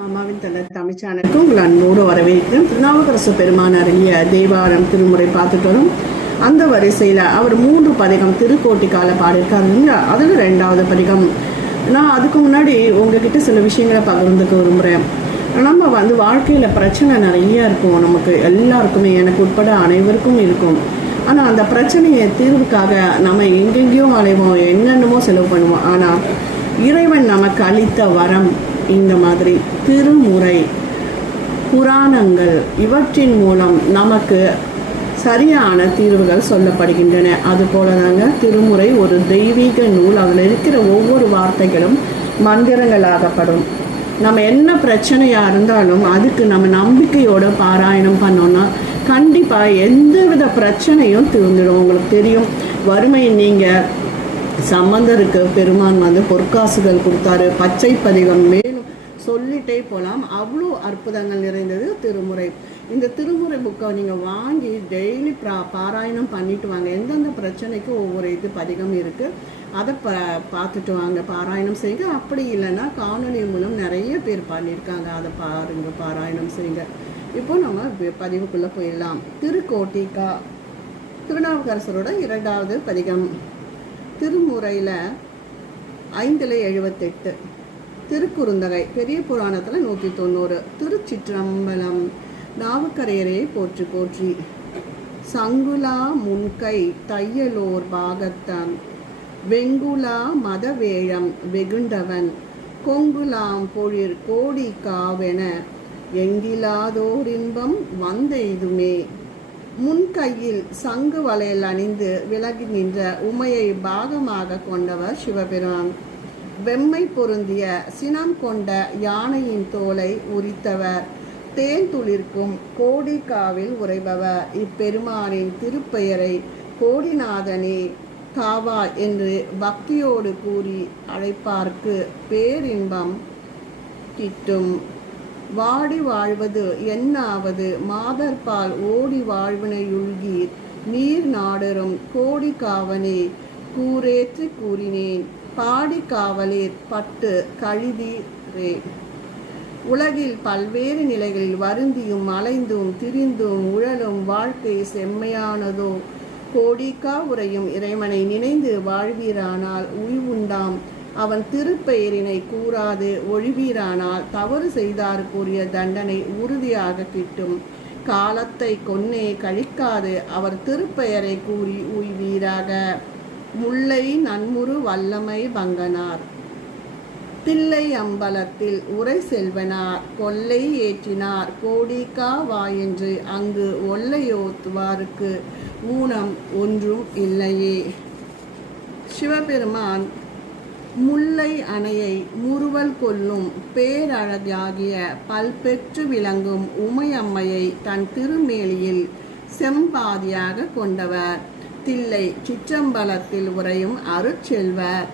அம்மாவின் தந்த தமிழ் உங்கள் அன்போடு வரவேற்கிறேன். திருநாவுக்கரசு பெருமான் அருகிய தேவாரம் திருமுறை பார்த்துட்டு வரும். அந்த வரிசையில் அவர் மூன்று பதிகம் திருக்கோட்டிக்கால பாடியிருக்காரு இல்லையா அதில் ரெண்டாவது பதிகம். நான் அதுக்கு முன்னாடி உங்ககிட்ட சில விஷயங்களை பகிர்ந்துக்க விரும்புகிறேன் நம்ம வந்து வாழ்க்கையில் பிரச்சனை நிறைய இருக்கும். நமக்கு எல்லாருக்குமே எனக்கு உட்பட அனைவருக்கும் இருக்கும். ஆனால் அந்த பிரச்சனையை தீர்வுக்காக நம்ம எங்கெங்கேயோ அலைவோம் என்னென்னமோ செலவு பண்ணுவோம். ஆனால் இறைவன் நமக்கு அளித்த வரம் இந்த மாதிரி திருமுறை புராணங்கள் இவற்றின் மூலம் நமக்கு சரியான தீர்வுகள் சொல்லப்படுகின்றன. அதுபோல தாங்க திருமுறை ஒரு தெய்வீக நூல். அதில் இருக்கிற ஒவ்வொரு வார்த்தைகளும் மந்திரங்களாகப்படும். நம்ம என்ன பிரச்சனையாக இருந்தாலும் அதுக்கு நம்ம நம்பிக்கையோட பாராயணம் பண்ணோம்னா கண்டிப்பாக எந்தவித பிரச்சனையும் தீர்ந்துடும். உங்களுக்கு தெரியும் வறுமை நீங்கள் சம்பந்தருக்கு பெருமான் வந்து பொற்காசுகள் கொடுத்தாரு பச்சை பதிகம் மேல் சொல்லிட்டே போகலாம் அவ்வளோ அற்புதங்கள் நிறைந்தது திருமுறை. இந்த திருமுறை புக்கை நீங்கள் வாங்கி டெய்லி ப்ரா பாராயணம் பண்ணிட்டு வாங்க. எந்தெந்த பிரச்சனைக்கு ஒவ்வொரு இது பதிகம் இருக்குது அதை ப பார்த்துட்டு வாங்க. பாராயணம் செய்யுங்க. அப்படி இல்லைன்னா காணொலி மூலம் நிறைய பேர் பண்ணியிருக்காங்க. அதை பாருங்க பாராயணம் செய்யுங்க. இப்போ நம்ம பதிவுக்குள்ளே போயிடலாம். திருக்கோட்டிக்கா திருநாவுக்கரசரோட இரண்டாவது பதிகம். திருமுறையில் ஐந்தில் எழுபத்தெட்டு திருக்குறுந்தகை பெரிய புராணத்தில் நூற்றி தொண்ணூறு. திருச்சிற்றம்பலம் நாவுக்கரையரே போற்றி போற்றி. சங்குலா முன்கை தையலோர் பாகத்தன் வெங்குலா மதவேழம் வெகுண்டவன். கொங்குலாம் பொழிர் கோடி காவென எங்கிலாதோரின்பம் வந்தெய்துமே. முன் கையில் சங்கு வளையல் அணிந்து விலகி நின்ற உமையை பாகமாக கொண்டவர் சிவபெருமான். வெம்மை பொருந்திய சினம் கொண்ட யானையின் தோலை உரித்தவர். தேன் துளிர்க்கும் கோடிக்காவில் உறைபவர். இப்பெருமானின் திருப்பெயரை கோடிநாதனே காவா என்று பக்தியோடு கூறி அழைப்பார்க்கு பேரின்பம் கிட்டும். வாடி வாழ்வது என்னாவது மாதர்பால் ஓடி வாழ்வினையுள்கீர். நீர் நாடரும் கோடி காவனே கூரேற்றி கூறினேன். பாடி காவலீர் பட்டு கழிதீரே உலகில் பல்வேறு நிலைகளில் வருந்தியும் அலைந்தும் திரிந்தும் உழலும் வாழ்க்கை செம்மையானதோ. கோடிக்கா உரையும் இறைவனை நினைந்து வாழ்வீரானால் உய்வுண்டாம். அவன் திருப்பெயரினை கூறாது ஒழிவீரானால் தவறு செய்தாருக்குரிய தண்டனை உறுதியாக கிட்டும். காலத்தை கொன்னே கழிக்காது அவர் திருப்பெயரை கூறி உய்வீராக. முல்லை நன்முறு வல்லமை பங்கனார். தில்லை அம்பலத்தில் உரை செல்வனார் கொல்லை ஏற்றினார் கோடிக்கா வாயென்று அங்கு ஒல்லையோத்துவாருக்கு ஊனம் ஒன்றும் இல்லையே. சிவபெருமான் முல்லை அணையை முறுவல் கொல்லும் பேரழகாகிய பல்பெற்று விளங்கும் உமையம்மையை தன் திருமேலியில் செம்பாதியாக கொண்டவர். தில்லை சிற்றம்பலத்தில் உறையும் அருட்செல்வர்.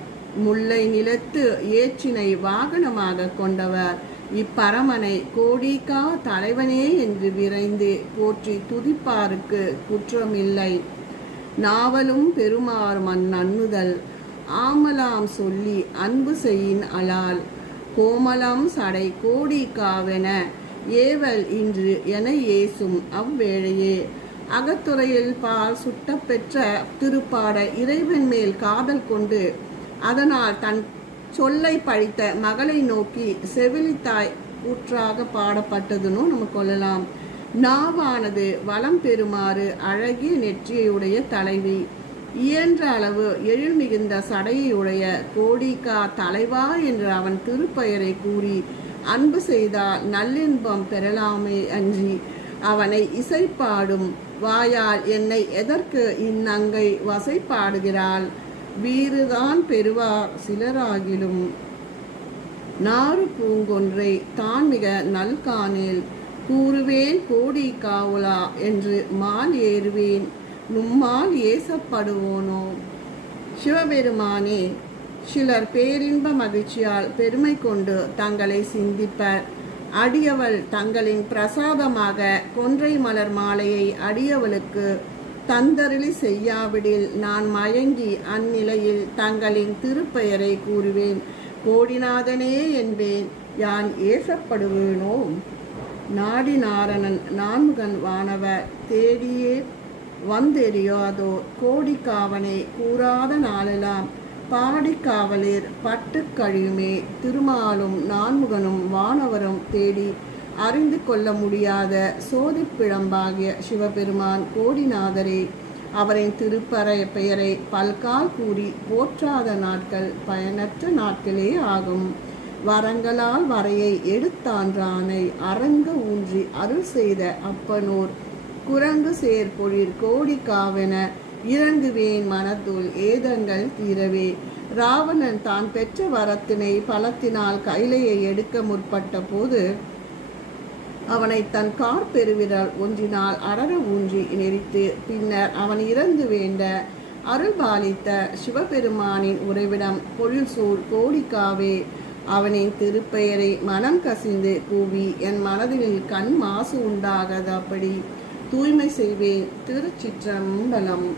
முல்லை நிலத்து ஏற்றினை வாகனமாக கொண்டவர். இப்பரமனை கோடிக்கா தலைவனே என்று விரைந்து போற்றி துதிப்பாருக்கு குற்றமில்லை. நாவலும் பெருமாறு மண் நன்னுதல் ஆமலாம் சொல்லி அன்பு செய்யின் அலால். கோமலம் சடை கோடிக்காவென ஏவல் இன்று என ஏசும் அவ்வேளையே. அகத்துறையில் பால் சுட்டப்பெற்ற திருப்பாட இறைவன் மேல் காதல் கொண்டு அதனால் தன் சொல்லை பழித்த மகளை நோக்கி செவிலித்தாய் கூற்றாக பாடப்பட்டதுன்னு நம்ம கொள்ளலாம். நாவானது வளம் பெறுமாறு அழகிய நெற்றியுடைய தலைவி. இயன்ற அளவு எழில் மிகுந்த சடையுடைய கோடிக்கா தலைவா என்று அவன் திருப்பெயரை கூறி அன்பு செய்தால் நல்லின்பம் பெறலாமே அன்றி அவனை இசைப்பாடும் வாயால் என்னை எதற்கு இந்நங்கை வசைப்பாடுகிறாள்? வீறுதான் பெறுவார் சிலராகிலும். நாறு பூங்கொன்றை தான் மிக நல்கானேல் கூறுவேன் கோடி காவலா என்று மால் ஏறுவேன். நும்மால் ஏசப்படுவோனோ? சிவபெருமானே சிலர் பேரின்ப மகிழ்ச்சியால் பெருமை கொண்டு தங்களை சிந்திப்பர். அடியவள் தங்களின் பிரசாதமாக கொன்றை மலர் மாலையை அடியவளுக்கு தந்தருளி செய்யாவிடில் நான் மயங்கி அந்நிலையில் தங்களின் திருப்பெயரை கூறுவேன். கோடிநாதனே என்பேன் யான் ஏசப்படுவேனோ? நாடி நாரணன் நான்கன் வானவ தேடியே வந்தெறியாதோ? கோடிக்காவனை கூறாத நாளெல்லாம் பாடிக்காவலீர் பட்டு கழியுமே திருமாலும் நான்முகனும் வானவரும் தேடி அறிந்து கொள்ள முடியாத சோதிப்பிழம்பாகிய சிவபெருமான் கோடிநாதரே அவரின் திருப்பற பெயரை பல்கால் கூறி போற்றாத நாட்கள் பயனற்ற நாட்களே ஆகும். வரங்களால் வரையை எடுத்தான்றானை அரங்க ஊன்றி அருள் செய்த அப்பனோர் குரங்கு சேர்பொழிற் கோடி காவென இறங்குவேன் மனத்துள் ஏதங்கள் தீரவே ராவணன் தான் பெற்ற வரத்தினை பலத்தினால் கைலையை எடுக்க முற்பட்ட போது அவனை தன் கார் பெருவிரல் ஒன்றினால் அடர ஊன்றி நெறித்து பின்னர் அவன் இறந்து வேண்ட அருள்பாலித்த சிவபெருமானின் உறைவிடம் பொழில்சூழ் கோடிக்காவே அவனின் திருப்பெயரை மனம் கசிந்து கூவி என் மனதில் கண் மாசு உண்டாகாதபடி தூய்மை செய்வேன். திருச்சிற்றம்பலம்.